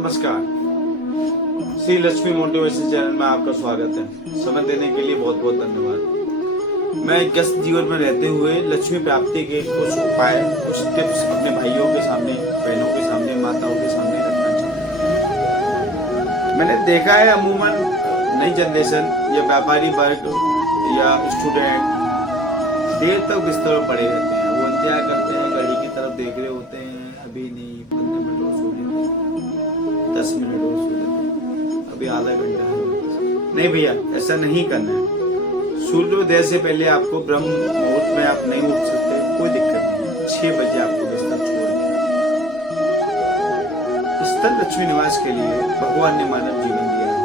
नमस्कार, Shri Lakshmi motivation channel में आपका स्वागत है। समय देने के लिए बहुत बहुत धन्यवाद। मैं व्यस्त जीवन में रहते हुए लक्ष्मी प्राप्ति के कुछ उपाय, कुछ टिप्स अपने भाइयों के सामने, बहनों के सामने, माताओं के सामने रखना चाहता हूँ। मैंने देखा है अमूमन नई जनरेशन या व्यापारी वर्ग या स्टूडेंट देर तक बिस्तर पर पड़े रहते हैं। वो इंतजार करते हैं, घड़ी की तरफ देख रहे होते हैं, अभी नहीं 15 मिनट और सो लेते, 10 मिनट और सो लेते, अभी आधा घंटा है। नहीं भैया, ऐसा नहीं करना है। सूर्योदय से पहले आपको ब्रह्म मुहूर्त में आप नहीं उठ सकते, कोई दिक्कत नहीं। 6 बजे आपको बिस्तर छोड़ देना। स्थल लक्ष्मी निवास के लिए भगवान ने मानव जीवन दिया है।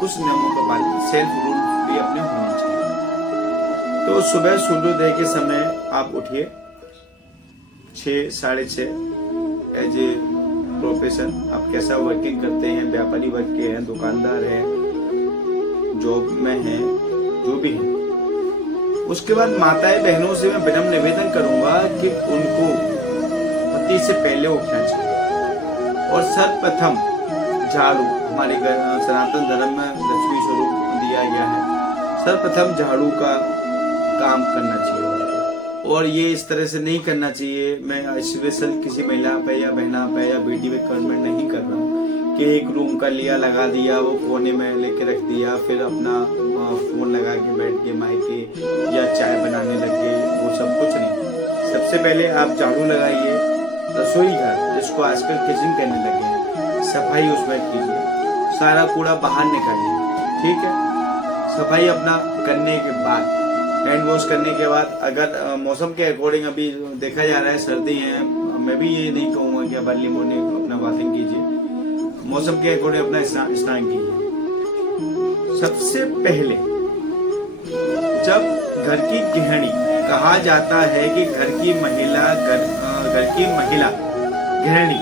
कुछ नियमों का पालन, सेल्फ रूल भी अपने होने चाहिए। तो सुबह सूर्योदय के समय आप उठिए 6, 6:30 एज ए प्रोफेशन। आप कैसा वर्किंग करते हैं, व्यापारी वर्ग के हैं, दुकानदार हैं, जॉब में हैं, जो भी हैं। उसके बाद माताएं बहनों से मैं विनम्र निवेदन करूंगा कि उनको पति से पहले उठना चाहिए और सर्वप्रथम झाड़ू, हमारे सनातन धर्म में लक्ष्मी स्वरूप दिया गया है, सर्वप्रथम झाड़ू का काम करना चाहिए। और ये इस तरह से नहीं करना चाहिए, मैं स्पेशल किसी महिला पे या बहना पे या बेटी पे कमेंट नहीं कर रहा हूँ कि एक रूम का लिया, लगा दिया, वो कोने में लेके रख दिया, फिर अपना फोन लगा के बैठ के मायके या चाय बनाने लग गए, वो सब कुछ नहीं। सबसे पहले आप झाड़ू लगाइए, रसोई घर जिसको आजकल किचन कहने लगे हैं, सफाई उसमें कीजिए, सारा कूड़ा बाहर निकालिए, ठीक है। सफाई अपना करने के बाद, हैंड वॉश करने के बाद, अगर मौसम के अकॉर्डिंग अभी देखा जा रहा है सर्दी है, मैं भी ये नहीं कहूँगा कि आप अर्ली मॉर्निंग अपना बाथिंग कीजिए, मौसम के अकॉर्डिंग अपना स्नान कीजिए। सबसे पहले जब घर की गृहिणी, कहा जाता है कि घर की महिला गृहिणी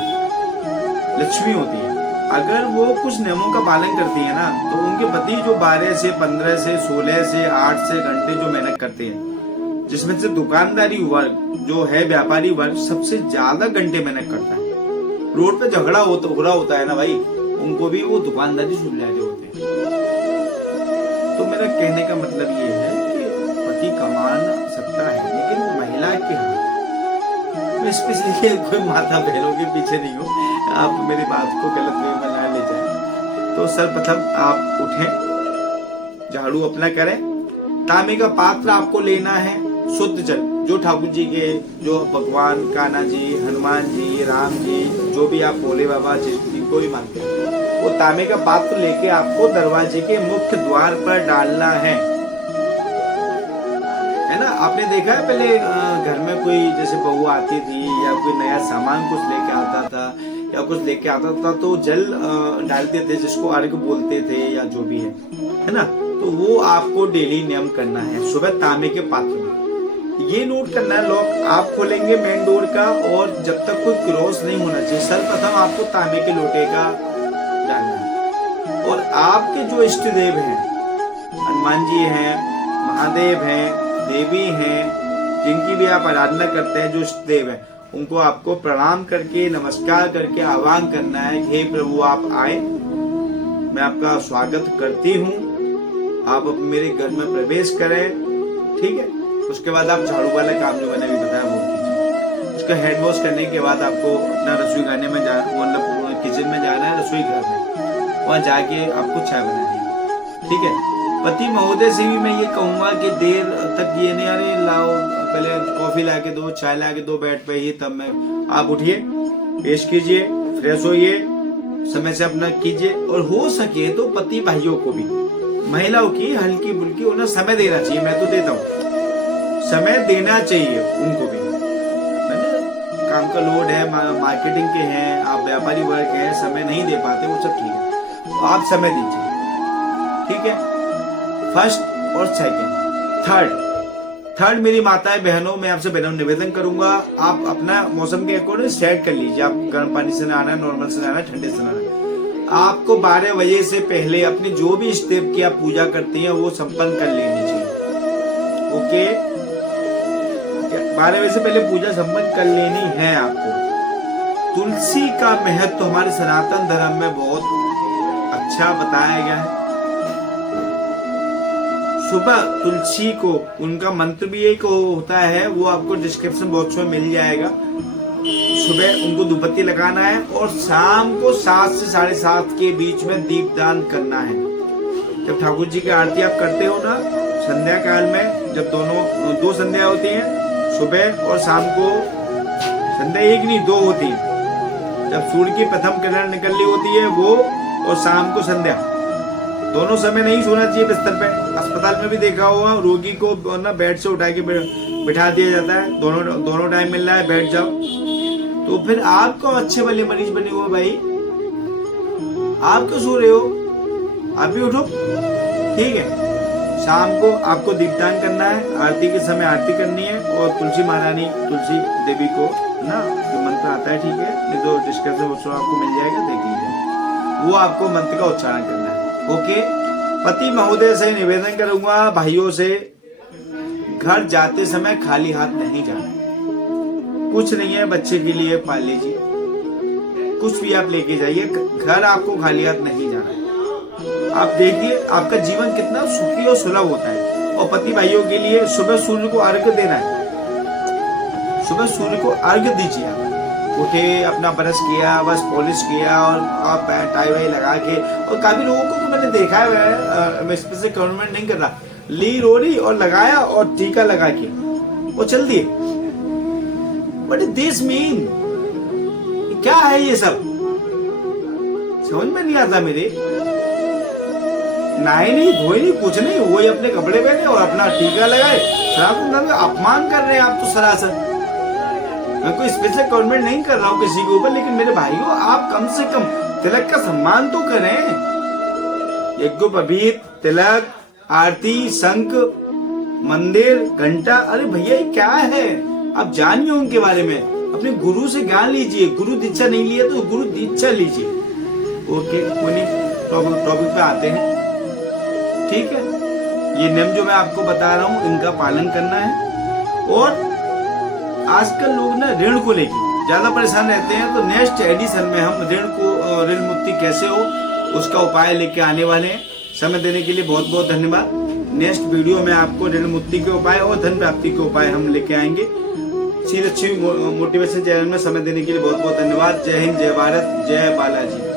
लक्ष्मी होती है। अगर वो कुछ नियमों का पालन करती है ना, तो उनके पति जो 12 से 15 से 16 से 8 से घंटे जो मेहनत करते हैं, जिसमें से दुकानदारी वर्ग जो है, व्यापारी वर्ग सबसे ज्यादा घंटे मेहनत करता है। रोड पे झगड़ा हो रहा होता है ना भाई, उनको भी वो दुकानदारी सुलझाते होते हैं। तो मेरा कहने का मतलब ये है कि पति कमा सकता है, लेकिन महिला के हाथ। मैं स्पेशली कोई माता बहनों के पीछे नहीं हूँ, आप मेरी बात को गलत वे में ना ले जाए। तो सर्वप्रथम आप उठें, झाड़ू अपना करें, तांबे का पात्र आपको लेना है, शुद्ध जल, जो ठाकुर जी के, जो भगवान कान्हा जी, हनुमान जी, राम जी, जो भी आप भोले बाबा जिनको भी मानते हैं, वो तांबे का पात्र लेके आपको दरवाजे के मुख्य द्वार पर डालना है ना। आपने देखा है पहले घर में कोई जैसे बहू आती थी या कोई नया सामान कुछ लेके आता था या कुछ लेके आता था, तो जल डालते थे, जिसको अर्घ बोलते थे या जो भी है ना। तो वो आपको डेली नियम करना है सुबह तांबे के पात्र में। ये नोट करना है, लॉक आप खोलेंगे मेन डोर का, और जब तक कोई क्रॉस नहीं होना चाहिए, सर्वप्रथम आपको तांबे के लोटे का डालना है। और आपके जो इष्ट देव हैं, हनुमान जी हैं, महादेव हैं, देवी हैं, जिनकी भी आप आराधना करते हैं, जो इष्ट देव हैं, उनको आपको प्रणाम करके, नमस्कार करके आह्वान करना है, हे प्रभु आप आए, मैं आपका स्वागत करती हूँ, आप मेरे घर में प्रवेश करें, ठीक है। उसके बाद आप झाड़ू वाला काम जो मैंने अभी बताया वो कीजिए। उसका हैंड वॉश करने के बाद आपको अपना रसोई खाने में मतलब किचन में जाना है, रसोई घर में, वहाँ जाके आपको चाय बनानी है, ठीक है। पति महोदय से भी मैं ये कहूंगा कि देर तक ये नहीं, अरे लाओ पहले कॉफी ला के दो, चाय ला के दो बेड पे ही, तब मैं, आप उठिए, पेश कीजिए, फ्रेश होइए, समय से अपना कीजिए। और हो सके तो पति भाइयों को भी, महिलाओं की हल्की बुल्की उन्हें समय देना चाहिए। मैं तो देता हूँ, समय देना चाहिए उनको भी। काम का लोड है, मार्केटिंग के हैं, आप व्यापारी वर्ग हैं, समय नहीं दे पाते, वो सब ठीक है, तो आप समय दीजिए, ठीक है। फर्स्ट और सेकंड, थर्ड मेरी माताएं बहनों, मैं आपसे विनम्र निवेदन करूंगा, आप अपना मौसम के अकॉर्डिंग सेट कर लीजिए। आप गर्म पानी से नहाना है, नॉर्मल से नहाना है, ठंडे से नहाना है। आपको 12 बजे से पहले अपनी जो भी स्टेप की आप पूजा करती हैं वो संपन्न कर लेनी चाहिए, ओके। 12 बजे से पहले पूजा संपन्न कर लेनी है आपको, तुलसी का महत्व हमारे सनातन धर्म में बहुत अच्छा बताया गया है। सुबह तुलसी को, उनका मंत्र भी एक होता है, वो आपको डिस्क्रिप्शन बॉक्स में मिल जाएगा। सुबह उनको धूपबत्ती लगाना है और शाम को 7 से 7:30 के बीच में दीपदान करना है। जब ठाकुर जी की आरती आप करते हो ना संध्या काल में, जब दो संध्या होती हैं, सुबह और शाम को, संध्या एक नहीं 2 होती है। जब सूर्य की प्रथम किरण निकलनी होती है वो, और शाम को संध्या, दोनों समय नहीं सोना चाहिए बिस्तर पे। अस्पताल में भी देखा होगा, रोगी को ना बेड से उठा के बिठा दिया जाता है, दोनों टाइम मिल रहा है, बैठ जाओ। तो फिर आप क्यों अच्छे वाले मरीज बने हुए भाई, आप क्यों सो रहे हो, आप भी उठो। ठीक है, शाम को आपको दीपदान करना है, आरती के समय आरती करनी है, और तुलसी महारानी, तुलसी देवी को ना जो मंत्र आता है, ठीक है, नहीं तो डिस्कशन बॉक्स में आपको मिल जाएगा, देख लीजिए, वो आपको मंत्र का उच्चारण करना है। ओके। पति महोदय से निवेदन करूंगा, भाइयों से, घर जाते समय खाली हाथ नहीं जाना है। कुछ नहीं है, बच्चे के लिए पाल लीजिए, कुछ भी आप लेके जाइए, घर आपको खाली हाथ नहीं जाना है। आप देखिए आपका जीवन कितना सुखी और सुलभ होता है। और पति भाइयों के लिए सुबह सूर्य को अर्घ्य देना है, सुबह सूर्य को अर्घ्य दीजिए। आप उठे, अपना ब्रश किया, बस पॉलिश किया, और आप टाई वाई लगा के, और काफी लोगों को तो मैंने देखा है, मैं स्पेशल कमेंट नहीं कर रहा, ली रोड़ी और लगाया और टीका लगा के वो चल दिए। बट दिस मीन क्या है ये सब, समझ में नहीं आता मेरे। नहाए नहीं, धोए नहीं, कुछ नहीं, वही अपने कपड़े पहने और अपना टीका लगाए। सनातन अपमान कर रहे हैं आप तो सरासर। मैं कोई स्पेशल कमेंट नहीं कर रहा हूँ किसी के ऊपर, लेकिन मेरे भाइयों आप कम से कम तिलक का सम्मान तो करें। यज्ञोपवीत, तिलक, आरती, शंख, मंदिर, घंटा, अरे भैया ये क्या है, आप जानिए उनके बारे में, अपने गुरु से ज्ञान लीजिए। गुरु दीक्षा नहीं लिया तो गुरु दीक्षा लीजिए। ओके, टॉपिक पे आते हैं। ठीक है, ये नियम जो मैं आपको बता रहा हूँ इनका पालन करना है। और आजकल लोग ना ऋण को लेकर ज्यादा परेशान रहते हैं, तो नेक्स्ट एडिशन में हम ऋण मुक्ति कैसे हो उसका उपाय लेके आने वाले हैं। समय देने के लिए बहुत बहुत धन्यवाद। नेक्स्ट वीडियो में आपको ऋण मुक्ति के उपाय और धन प्राप्ति के उपाय हम लेके आएंगे। अच्छी मोटिवेशन चैनल में समय देने के लिए बहुत बहुत धन्यवाद। जय हिंद, जय भारत, जय बालाजी।